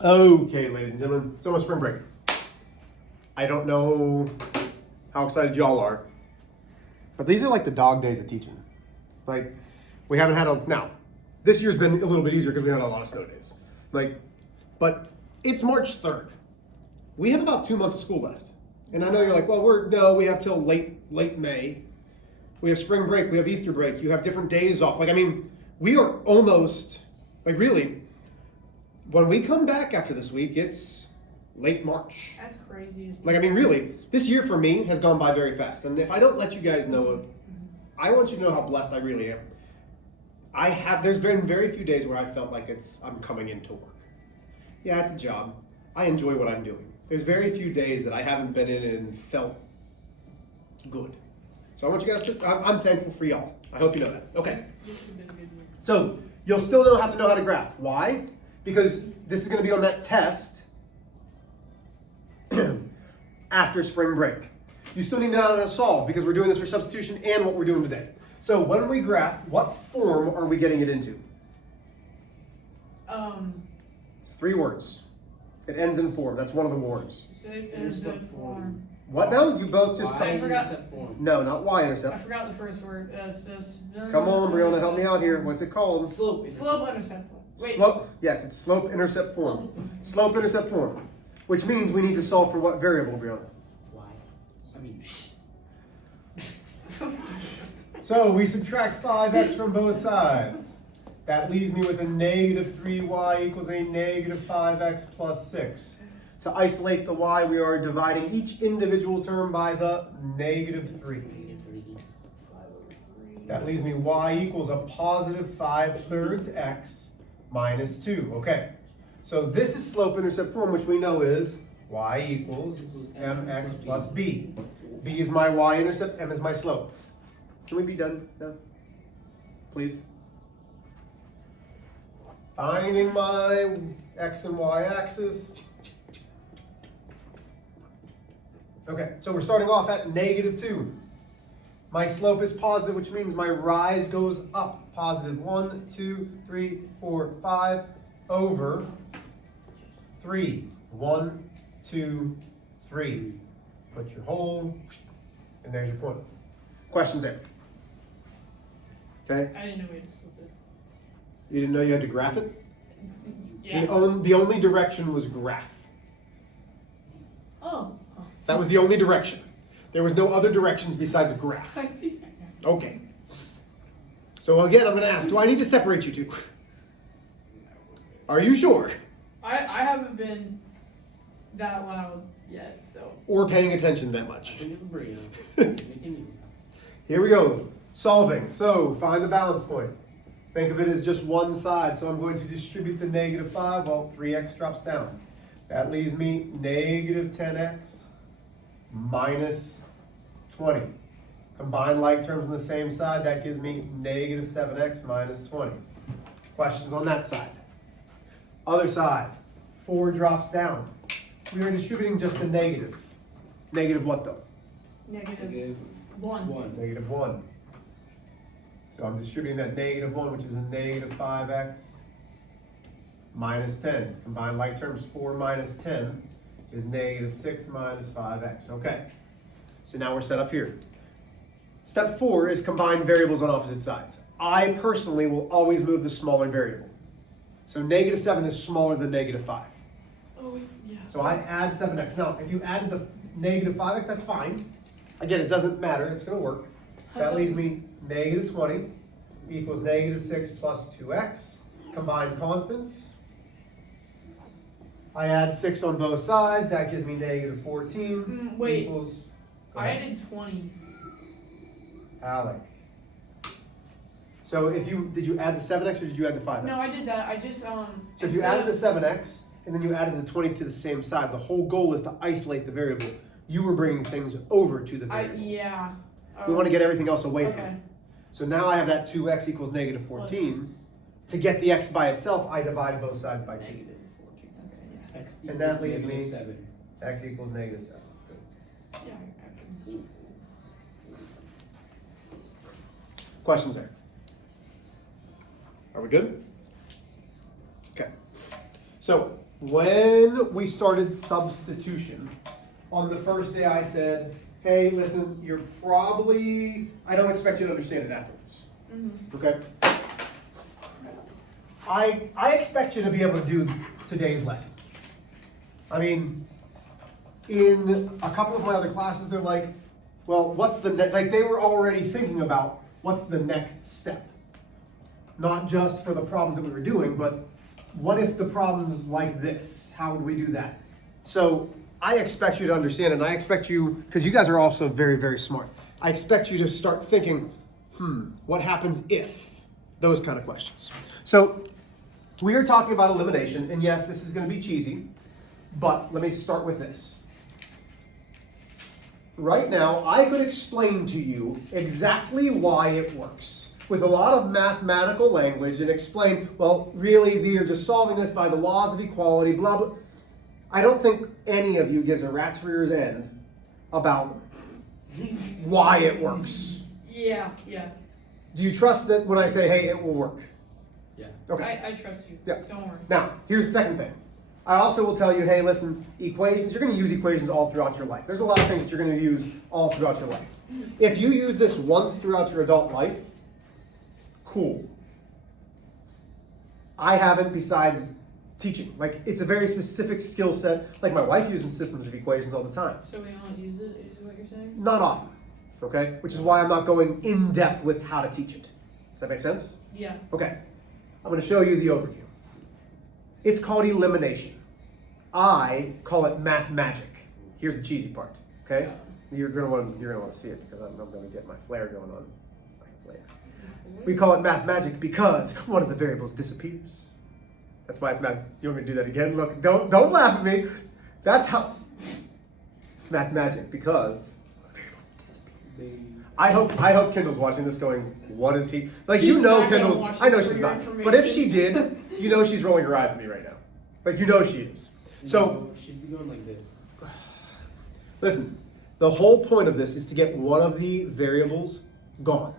Okay, ladies and gentlemen, it's almost spring break. I don't know how excited y'all are, but these are like the dog days of teaching. Like, we haven't had now, this year's been a little bit easier because we had a lot of snow days. But it's March 3rd. We have about 2 months of school left. And I know you're like, well, we have till late May. We have spring break, we have Easter break, you have different days off. We are almost, really, when we come back after this week, it's late March. That's crazy. Really, this year for me has gone by very fast. And if I don't let you guys know, I want you to know how blessed I really am. There's been very few days where I felt like I'm coming into work. Yeah, it's a job. I enjoy what I'm doing. There's very few days that I haven't been in and felt good. So I want you guys to, I'm thankful for y'all. I hope you know that. Okay. So you'll still have to know how to graph. Why? Because this is going to be on that test after spring break. You still need to know how to solve because we're doing this for substitution and what we're doing today. So when we graph, what form are we getting it into? It's 3 words. It ends in form. That's one of the words. Intercept form. What now? You both just I forgot. No, not y-intercept. I forgot the first word. Come on, Brianna, help me out here. What's it called? Slope intercept form. Wait. Slope. Yes, it's slope intercept form. Slope intercept form, which means we need to solve for what variable, Brianna? Y. So we subtract 5x from both sides. That leaves me with a negative 3y equals a negative 5x plus 6. To isolate the y, we are dividing each individual term by the negative 3. That leaves me y equals a positive 5/3 x minus 2. Okay, so this is slope-intercept form, which we know is y equals mx plus b. B is my y-intercept, m is my slope. Can we be done now? Please. Finding my x and y axis. Okay, so we're starting off at negative 2. My slope is positive, which means my rise goes up. Positive 1, 2, 3, 4, 5 over 3. 1, 2, 3. Put your hole, and there's your point. Questions there? Okay. I didn't know we had to slope it. You didn't know you had to graph it? Yeah. The only direction was graph. Oh. That was the only direction. There was no other directions besides graph. I see. Okay. So again, I'm going to ask, do I need to separate you two? Are you sure? I haven't been that loud yet, so. Or paying attention that much? Here Here we go. Solving. So find the balance point. Think of it as just one side. So I'm going to distribute the negative 5. Well, 3x drops down. That leaves me negative 10x minus 20. Combine like terms on the same side. That gives me negative 7x minus 20. Questions on that side? Other side. 4 drops down. We are distributing just the negative. Negative what though? Negative 1. Negative 1. So I'm distributing that negative 1, which is a negative 5x minus 10. Combine like terms, 4 minus 10 is negative 6 minus 5x. Okay, so now we're set up here. Step 4 is combine variables on opposite sides. I personally will always move the smaller variable. So negative 7 is smaller than negative 5. Oh, yeah. So I add 7x. Now, if you added the negative 5x, that's fine. Again, it doesn't matter. It's going to work. That leaves me negative 20 equals negative 6 plus 2x. Combine constants. I add 6 on both sides. That gives me negative 14 wait. equals... I added 20. Alec. So did you add the 7x or did you add the 5x? No, I did that. I just, So if you added the 7x and then you added the 20 to the same side, the whole goal is to isolate the variable. You were bringing things over to the variable. Yeah. We want to get everything else away from Okay. it. So now I have that 2x equals negative 14. To get the x by itself, I divide both sides by 2. Negative 14. Okay, yeah. And that leaves me 7. x equals negative 7. Yeah. Questions there? Are we good? Okay. So when we started substitution, on the first day I said, hey, listen, I don't expect you to understand it afterwards. Mm-hmm. Okay? I expect you to be able to do today's lesson. I mean, in a couple of my other classes, they're like, well, what's the next, like they were already thinking about what's the next step. Not just for the problems that we were doing, but what if the problem's like this? How would we do that? So I expect you to understand, and I expect you, because you guys are also very, very smart, I expect you to start thinking, what happens if? Those kind of questions. So we are talking about elimination, and yes, this is going to be cheesy, but let me start with this. Right now, I could explain to you exactly why it works with a lot of mathematical language and explain, well, really, you're just solving this by the laws of equality, blah, blah. I don't think any of you gives a rat's rear's end about why it works. Yeah. Do you trust that when I say, hey, it will work? Yeah. Okay. I trust you. Yeah. Don't worry. Now, here's the second thing. I also will tell you, hey, listen, equations, you're going to use equations all throughout your life. There's a lot of things that you're going to use all throughout your life. If you use this once throughout your adult life, cool. I haven't, besides teaching. Like, it's a very specific skill set. Like, my wife uses systems of equations all the time. So we don't use it, is what you're saying? Not often, okay? Which is why I'm not going in depth with how to teach it. Does that make sense? Yeah. Okay. I'm going to show you the overview. It's called elimination. I call it math magic. Here's the cheesy part, okay? You're gonna want to see it because I'm going to get my flare going on. My flare. We call it math magic because one of the variables disappears. That's why it's math. You want me to do that again? Look, don't laugh at me. That's how. It's math magic because variables disappears. I hope Kendall's watching this going, what is he? Like, She's you know not gonna Kendall's, watch I know this she's for your not. But if she information. did, you know she's rolling her eyes at me right now. Like, you know she is. So, Should be going like this. listen, the whole point of this is to get one of the variables gone.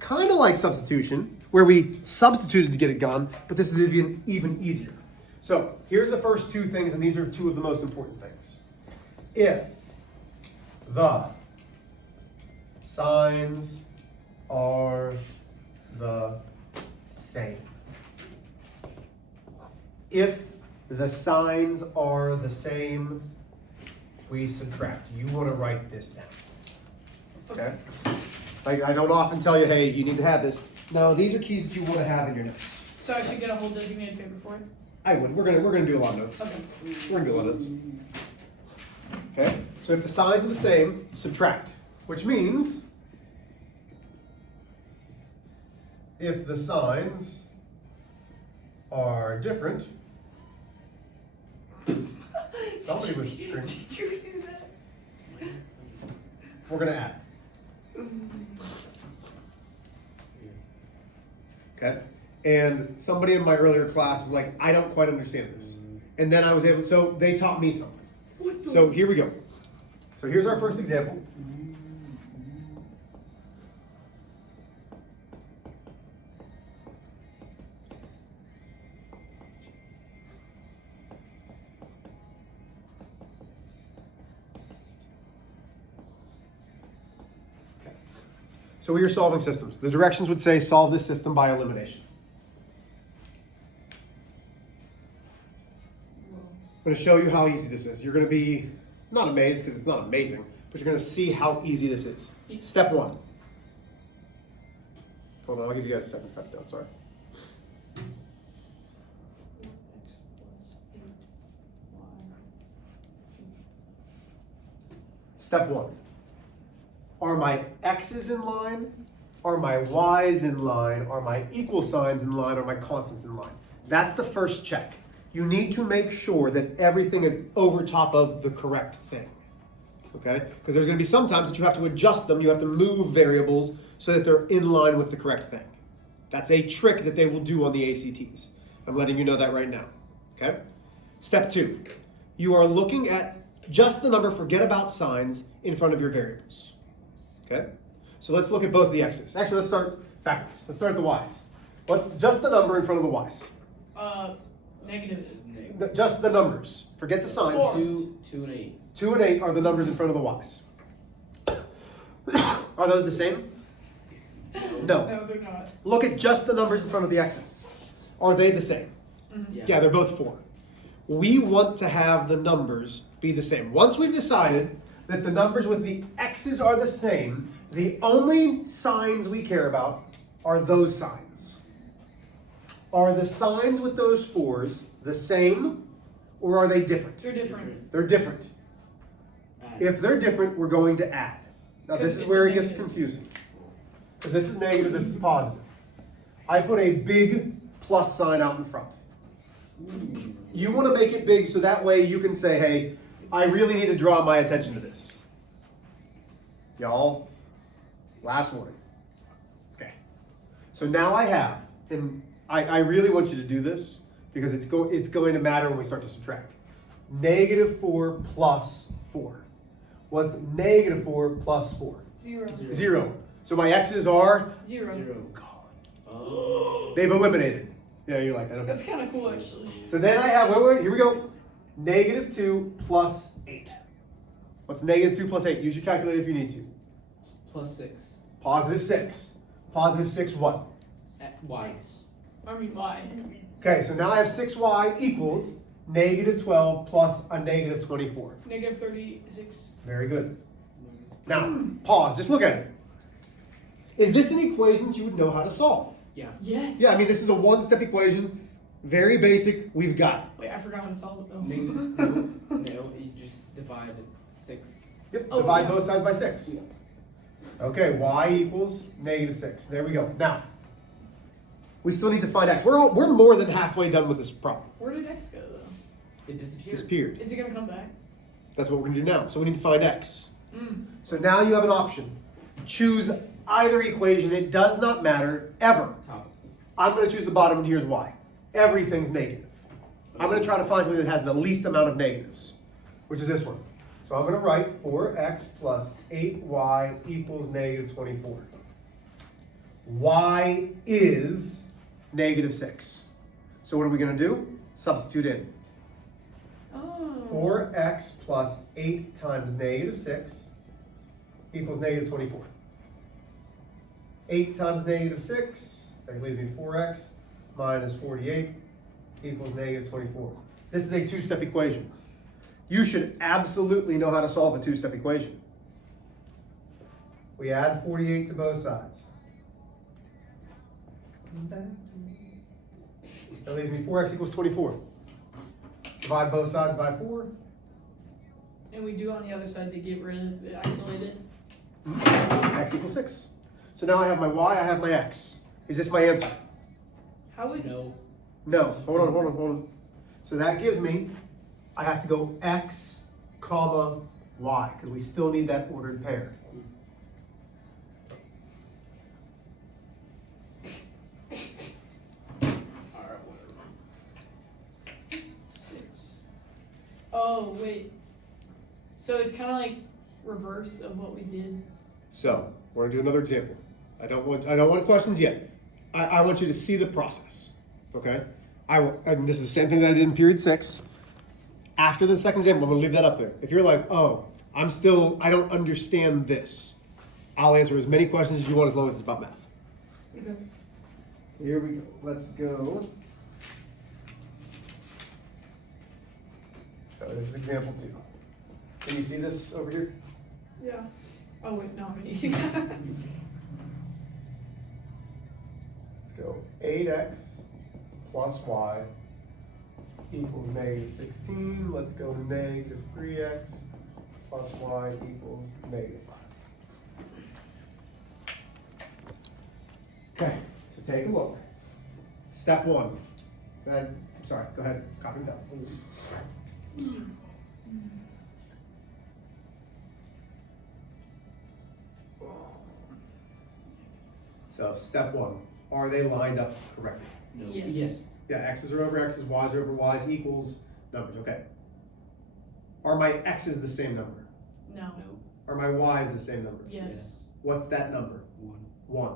Kind of like substitution, where we substituted to get it gone, but this is even easier. So, here's the first two things, and these are two of the most important things. If the signs are the same. If the signs are the same, we subtract. You want to write this down. Okay? I don't often tell you, hey, you need to have this. No, these are keys that you want to have in your notes. So I should get a whole designated paper for it? I would. We're gonna do a lot of notes. Okay. We're gonna do a lot of notes. Okay? So if the signs are the same, subtract. Which means if the signs are different, somebody was screaming. Did you do that? We're gonna add. Okay? And somebody in my earlier class was like, I don't quite understand this. And then I was able, so they taught me something. So here we go. So here's our first example. So we are solving systems. The directions would say solve this system by elimination. I'm going to show you how easy this is. You're going to be not amazed because it's not amazing, but you're going to see how easy this is. Step one. Hold on, I'll give you guys a second to cut it down, sorry. Step one. Are my x's in line? Are my y's in line? Are my equal signs in line? Are my constants in line? That's the first check. You need to make sure that everything is over top of the correct thing. Okay? Because there's going to be some times that you have to adjust them. You have to move variables so that they're in line with the correct thing. That's a trick that they will do on the ACTs. I'm letting you know that right now. Okay? Step two. You are looking at just the number, forget about signs, in front of your variables. Okay? So let's look at both the x's. Actually, let's start backwards. Let's start at the y's. What's just the number in front of the y's? Negative. Just the numbers. Forget the signs. Four. 2 and 8. 2 and 8 are the numbers in front of the y's. Are those the same? No. No, they're not. Look at just the numbers in front of the x's. Are they the same? Mm-hmm. Yeah, they're both 4. We want to have the numbers be the same. Once we've decided that the numbers with the x's are the same, the only signs we care about are those signs. Are the signs with those 4s the same, or are they different? They're different. They're different. If they're different, we're going to add. Now this is It's where a it gets negative. confusing. Because this is negative, this is positive. I put a big plus sign out in front. You want to make it big so that way you can say, hey, I really need to draw my attention to this. Y'all, last warning. Okay. So now I have, and I really want you to do this because it's going to matter when we start to subtract. Negative 4 plus 4. What's negative 4 plus 4? 0. 0. So my x's are, 0. 0. oh, they've eliminated. Yeah, you like that. Okay. That's kind of cool, actually. So then I have, wait, here we go. Negative 2 plus 8. What's negative 2 plus 8? Use your calculator if you need to. Plus 6. Positive 6. Positive 6 what? Y's. I mean, why? Okay, so now I have 6y equals negative 12 plus a negative 24. Negative 36. Very good. Now, pause. Just look at it. Is this an equation that you would know how to solve? Yeah. Yes. Yeah, I mean, this is a one-step equation. Very basic. We've got it. Wait, I forgot how to solve it though. Negative. No, you just divide 6. Yep, Oh, divide yeah. both sides by 6. Okay, y equals negative 6. There we go. Now, we still need to find x. We're more than halfway done with this problem. Where did X go though? It disappeared. Disappeared. Is it gonna come back? That's what we're going to do now. So we need to find x. Mm. So now you have an option. Choose either equation. It does not matter, ever. Top. I'm going to choose the bottom, and here's why. Everything's negative. I'm going to try to find something that has the least amount of negatives, which is this one. So I'm going to write 4x plus 8y equals negative 24. Y is negative 6. So what are we going to do? Substitute in. Oh. 4x plus 8 times negative 6 equals negative 24. 8 times negative 6, that leaves me 4x minus 48 equals negative 24. This is a two-step equation. You should absolutely know how to solve a two-step equation. We add 48 to both sides. That leaves me 4x equals 24. Divide both sides by 4. And we do on the other side to get rid of it, isolate it. X equals 6. So now I have my y, I have my x. Is this my answer? How is? No. No. Hold on. So that gives me, I have to go x, comma, y, because we still need that ordered pair. Alright, whatever. 6. Oh wait. So it's kind of like reverse of what we did. So we're gonna do another example. I don't want questions yet. I want you to see the process. Okay? And this is the same thing that I did in period 6. After the second example, I'm gonna leave that up there. If you're like, oh, I don't understand this, I'll answer as many questions as you want as long as it's about math. Okay. Here we go. Let's go. So this is example 2. Can you see this over here? Yeah. Oh wait, no, I'm using Let's go. 8x plus y equals negative 16. Let's go to negative 3x plus y equals negative 5. Okay, so take a look. Step 1. Go ahead. Sorry, go ahead. Copy it down. So step 1. Are they lined up correctly? No. Yes. Yeah, x's are over x's, y's are over y's equals numbers. Okay. Are my x's the same number? No. No. Are my y's the same number? Yes. What's that number? 1. 1.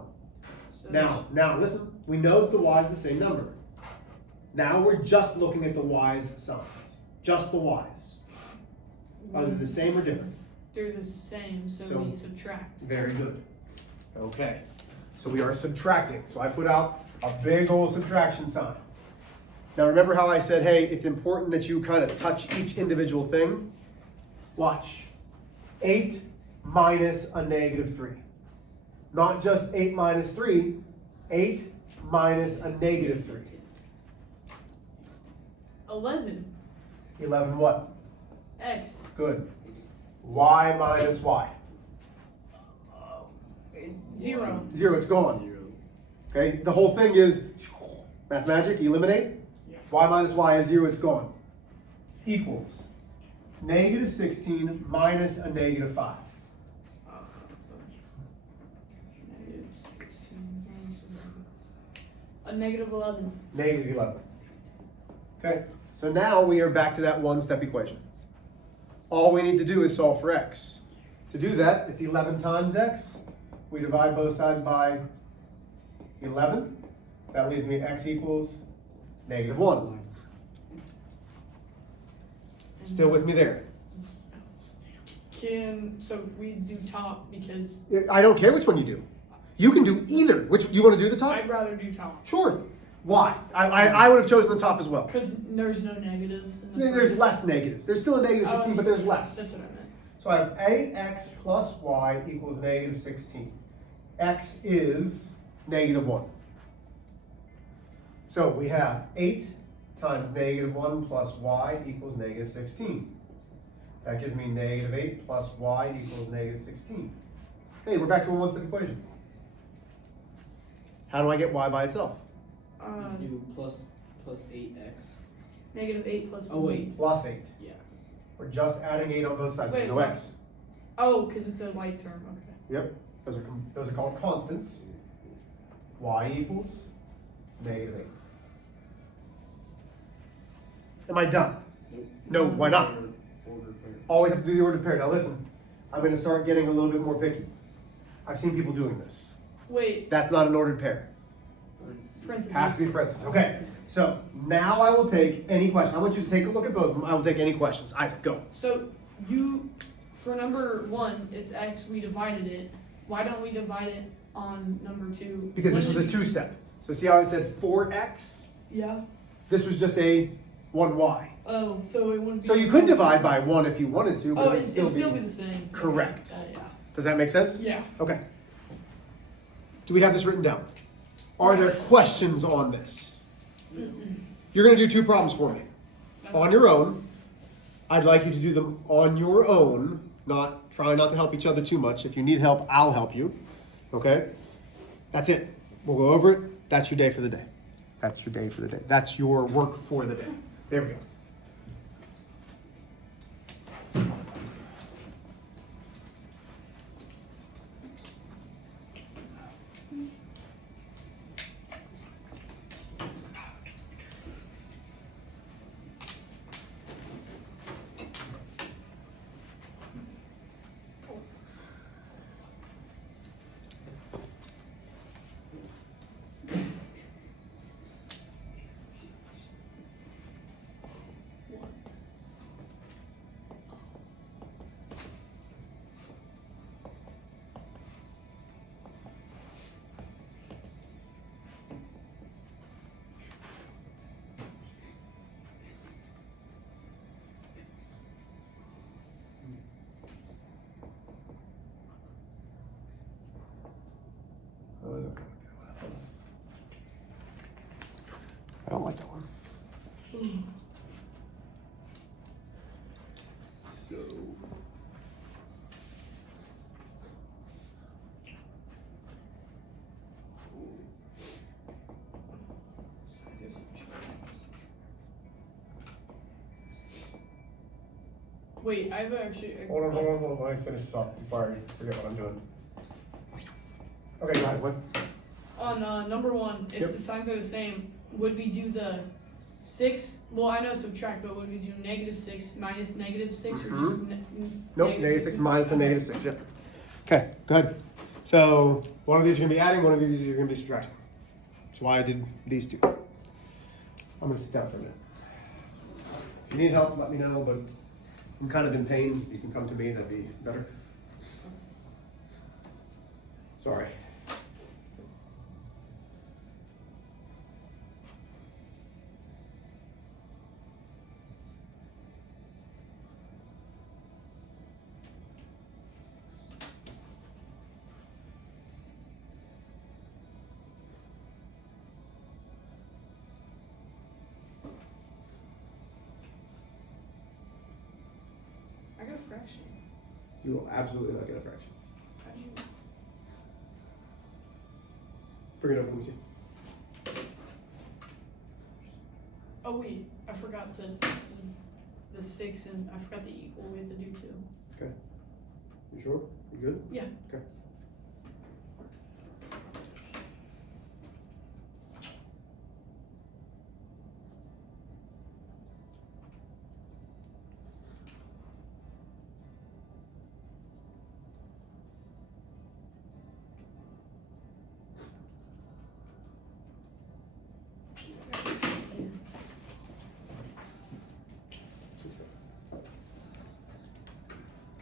So Now listen. We know that the y is the same number. Now we're just looking at the y's signs. Just the y's. Are they the same or different? They're the same, so we subtract. Very good. Okay. So we are subtracting. So I put out a big old subtraction sign. Now remember how I said, hey, it's important that you kind of touch each individual thing? Watch. 8 minus a negative 3. Not just 8 minus 3, 8 minus a negative 3. 11. 11 what? X. Good. Y minus y. 0. 0, it's gone. Okay, the whole thing is math magic, eliminate. Y minus y is 0, it's gone. Equals negative 16 minus a negative 5. Negative 16 minus a negative 11. Negative 11. Okay, so now we are back to that one-step equation. All we need to do is solve for x. To do that, it's 11 times x. We divide both sides by 11. That leaves me x equals negative 1. Still with me there? So we do top because I don't care which one you do. You can do either. Which you want to do the top? I'd rather do top. Sure. Why? I would have chosen the top as well. Because there's no negatives. In the There's first. less negatives. There's still a negative 16, but there's less. That's what I meant. So I have ax plus y equals negative 16. X is negative 1. So we have 8 times negative 1 plus y equals negative 16. That gives me negative 8 plus y equals negative 16. Hey, we're back to a one-step equation. How do I get y by itself? Do plus 8x. Negative 8 plus 1. Oh wait. Plus 8. Yeah. We're just adding 8 on both sides. There's Wait, no what? x. Oh, because it's a light term. Okay. Yep. Those are called constants. Y equals negative 8. Am I done? Nope. No, why not? Order pair. Always have to do the ordered pair. Now listen, I'm going to start getting a little bit more picky. I've seen people doing this. Wait. That's not an ordered pair. Parentheses. Has to be parentheses. Okay. So now I will take any question. I want you to take a look at both of them. I will take any questions. Isaac, go. So for number 1, it's x. We divided it. Why don't we divide it on number 2? Because this was a two-step. So see how I said 4x? Yeah. This was just a 1y. Oh, so it wouldn't be. So you could divide by 1 if you wanted to, but Oh, it would it'd still be be the same. correct. Yeah. Does that make sense? Yeah. Okay. Do we have this written down? Are there questions on this? You're going to do 2 problems for me. On your own. I'd like you to do them on your own. Try not to help each other too much. If you need help, I'll help you. Okay? That's it. We'll go over it. That's your day for the day. That's your day for the day. That's your work for the day. There we go. I don't like that one. Wait, I've actually. Hold on. Let me finish this off before I forget what I'm doing. Okay, go ahead. What? On number 1, if Yep. the signs are the same, would we do the 6? Well, I know subtract, but would we do negative 6 minus negative 6 or just Nope, negative 6 minus a negative 6, yep. Okay, go ahead. So one of these you're going to be adding, one of these you're going to be subtracting. That's why I did these 2. I'm gonna sit down for a minute. If you need help, let me know, but I'm kind of in pain. If you can come to me, that'd be better. Sorry. I got a fraction. You will absolutely not get a fraction. How'd you? Bring it over, let me see. Oh wait, I forgot to the 6 and I forgot the equal. We have to do 2. Okay. You sure? You good? Yeah. Okay.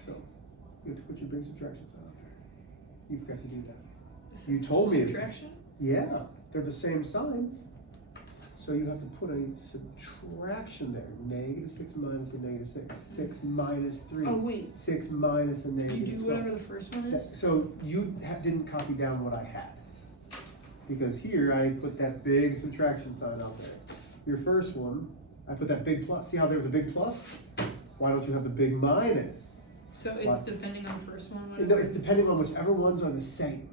So, you have to put your big subtraction sign out there. You forgot to do that. You told me it's. Subtraction? Yeah, they're the same signs. So you have to put a subtraction there. Negative 6 minus a negative 6. 6 minus 3. Oh wait. 6 minus a You negative do 12. whatever the first one is? So you didn't copy down what I had. Because here I put that big subtraction sign out there. Your first one, I put that big plus. See how there's a big plus? Why don't you have the big minus? So it's What? depending on the first one? No, it's depending on whichever ones are the same.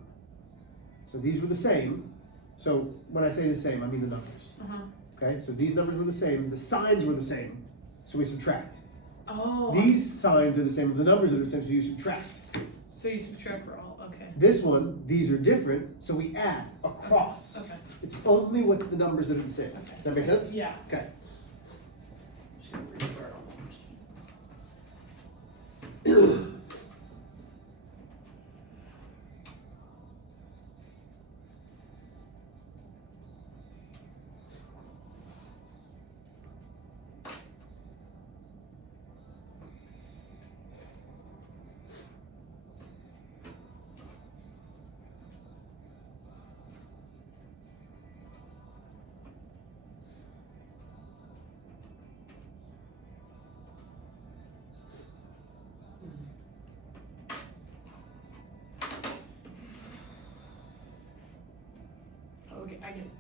So these were the same. So when I say the same, I mean the numbers. Uh-huh. Okay, so these numbers were the same, the signs were the same, so we subtract. Oh. These signs are the same, the numbers are the same, so you subtract. So you subtract for all, okay. This one, these are different, so we add across. Okay. It's only with the numbers that are the same. Okay. Does that make sense? Yeah. Okay. Just gonna restart on one. Okay, I get it.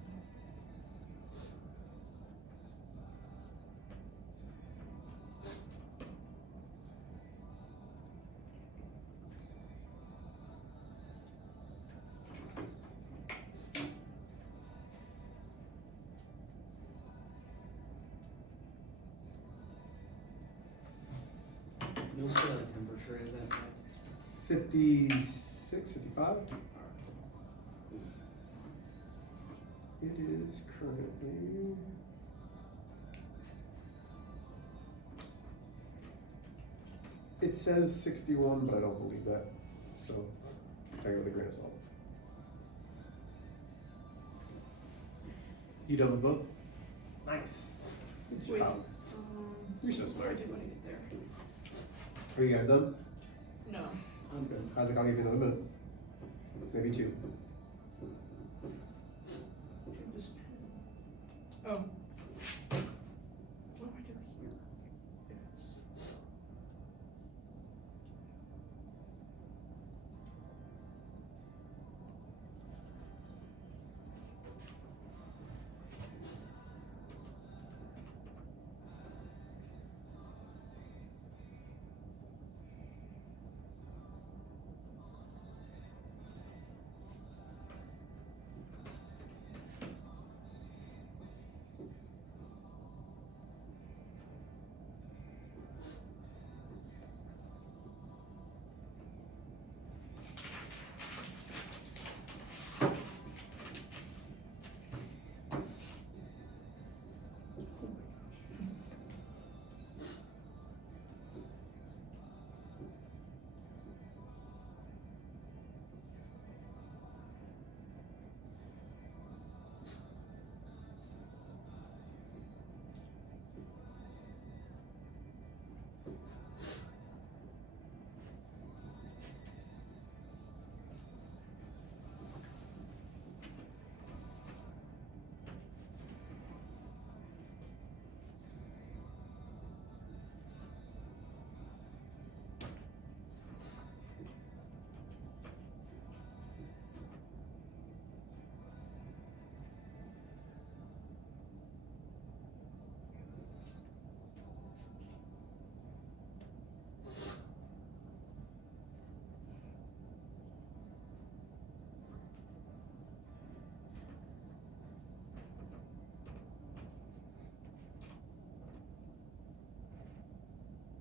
You know what the temperature is outside? 56, 55. It is currently. It says 61, but I don't believe that. So take it with a grain of salt. You done with both? Nice. Good Wait. job. You're so I smart. do want to get there. Are you guys done? No. I'm done. Isaac, I'll give you another minute. Maybe 2. This pen. Oh. What do I do here? If it's.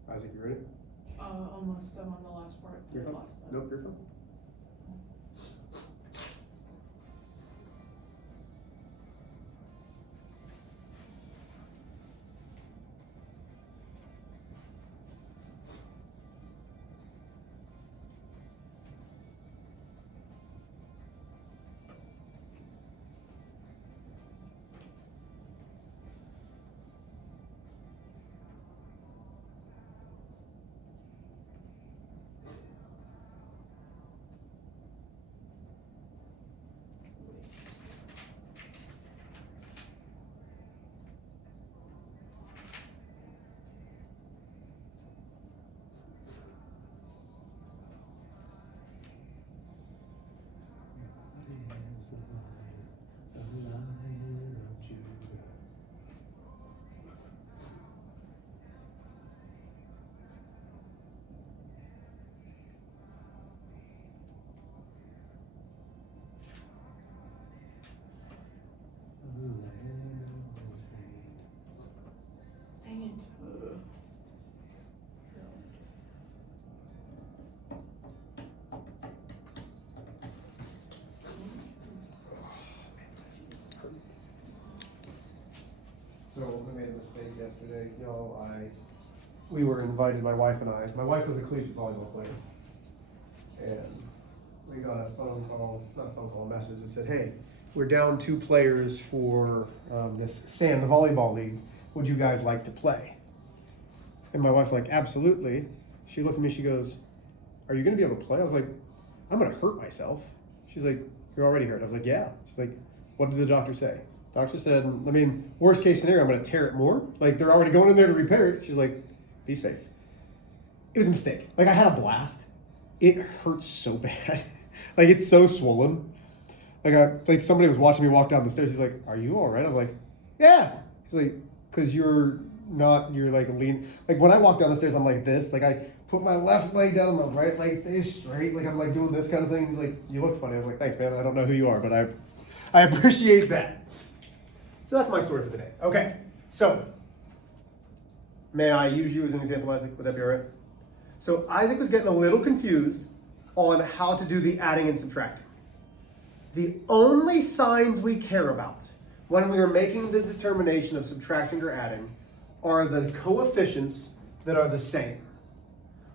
Isaac, you ready? Almost. I'm on the last part. You're fine. Last step. Nope, you're fine. Dang it. So we made a mistake yesterday. We were invited, my wife and I. My wife was a collegiate volleyball player. And we got a message that said, hey, we're down 2 players for this sand volleyball league. Would you guys like to play? And my wife's like, absolutely. She looked at me, she goes, are you gonna be able to play? I was like, I'm gonna hurt myself. She's like, you're already hurt. I was like, yeah. She's like, what did the doctor say? Doctor said, worst case scenario, I'm gonna tear it more. Like, they're already going in there to repair it. She's like, be safe. It was a mistake. Like, I had a blast. It hurts so bad. Like, it's so swollen. Like somebody was watching me walk down the stairs. He's like, are you all right? I was like, yeah. He's like, because you're like lean. Like, when I walk down the stairs, I'm like this. Like, I put my left leg down, my right leg stays straight. Like, I'm like doing this kind of thing. He's like, you look funny. I was like, thanks, man. I don't know who you are, but I appreciate that. So that's my story for the day. Okay, so may I use you as an example, Isaac? Would that be all right? So Isaac was getting a little confused on how to do the adding and subtracting. The only signs we care about when we are making the determination of subtracting or adding are the coefficients that are the same.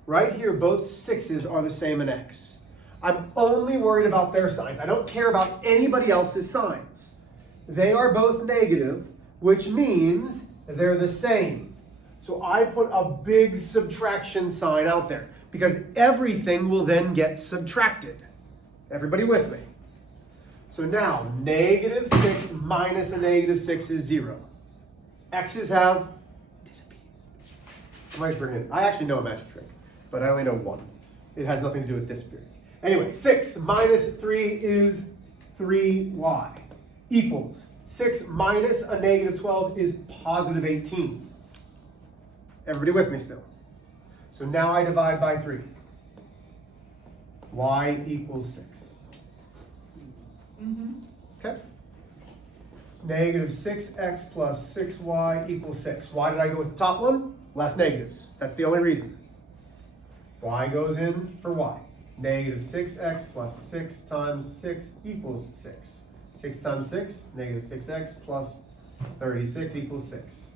Right here, both 6's are the same in x. I'm only worried about their signs. I don't care about anybody else's signs. They are both negative, which means they're the same. So I put a big subtraction sign out there because everything will then get subtracted. Everybody with me? So now, -6 minus a -6 is 0. X's have disappeared. I actually know a magic trick, but I only know one. It has nothing to do with disappearing. Anyway, 6 minus 3 is 3y equals 6 minus a -12 is positive 18. Everybody with me still? So now I divide by 3. Y equals 6. Okay? -6x plus 6y equals 6. Why did I go with the top one? Less negatives. That's the only reason. Y goes in for y. -6x plus 6 times 6 equals 6. 6 times 6, -6x plus 36 equals 6.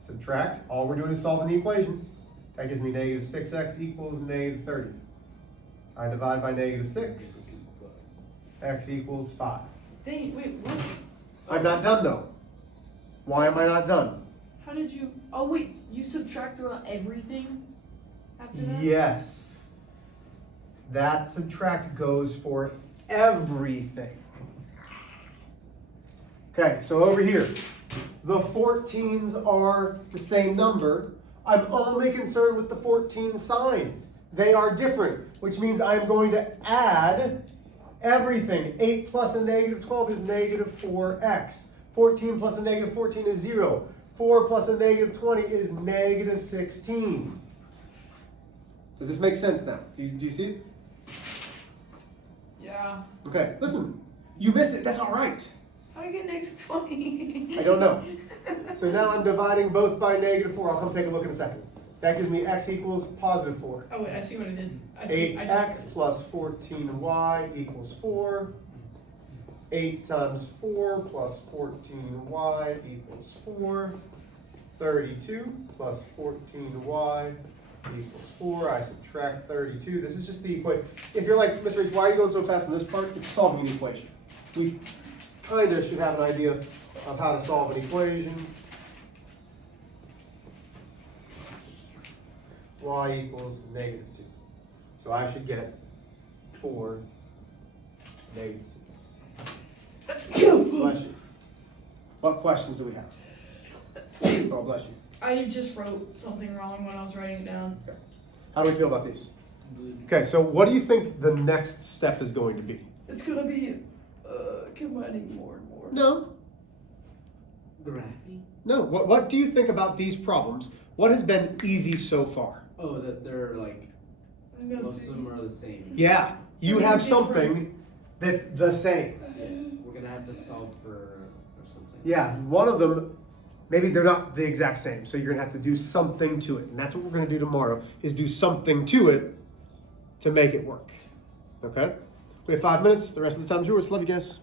Subtract. All we're doing is solving the equation. That gives me -6x equals -30. I divide by -6. X equals 5. Dang, wait, what? I'm not done though. Why am I not done? How did you, oh wait, you subtracted on everything after that? Yes. That subtract goes for everything. Okay, so over here, the 14s are the same number. I'm only concerned with the 14 signs. They are different, which means I'm going to add everything. 8 plus a -12 is -4x. 14 plus a -14 is 0. 4 plus a -20 is -16. Does this make sense now? Do you see it? Yeah. Okay, listen. You missed it. That's all right. How do I get -20? I don't know. So now I'm dividing both by -4. I'll come take a look in a second. That gives me x equals positive 4. Oh wait, I see what I did. I see. I 8x just, plus 14y equals 4. 8 times 4 plus 14y equals 4. 32 plus 14y equals 4. I subtract 32. This is just the equation. If you're like, Mr. H, why are you going so fast in this part? It's solving an equation. We kind of should have an idea of how to solve an equation. Y equals negative 2. So I should get 4 negative 2. Bless you. What questions do we have? Oh, bless you. I just wrote something wrong when I was writing it down. Okay. How do we feel about these? Good. Okay, so what do you think the next step is going to be? It's gonna be combining more and more. No. Graphing? No. What do you think about these problems? What has been easy so far? Oh, that they're like, I'm gonna most see- of them are the same. Yeah, you They're have different. something that's the same. Yeah, we're gonna have to solve for or something. Yeah, one of them, maybe they're not the exact same, so you're gonna have to do something to it. And that's what we're gonna do tomorrow, is do something to it to make it work. Okay? We have 5 minutes, the rest of the time's yours. Love you guys.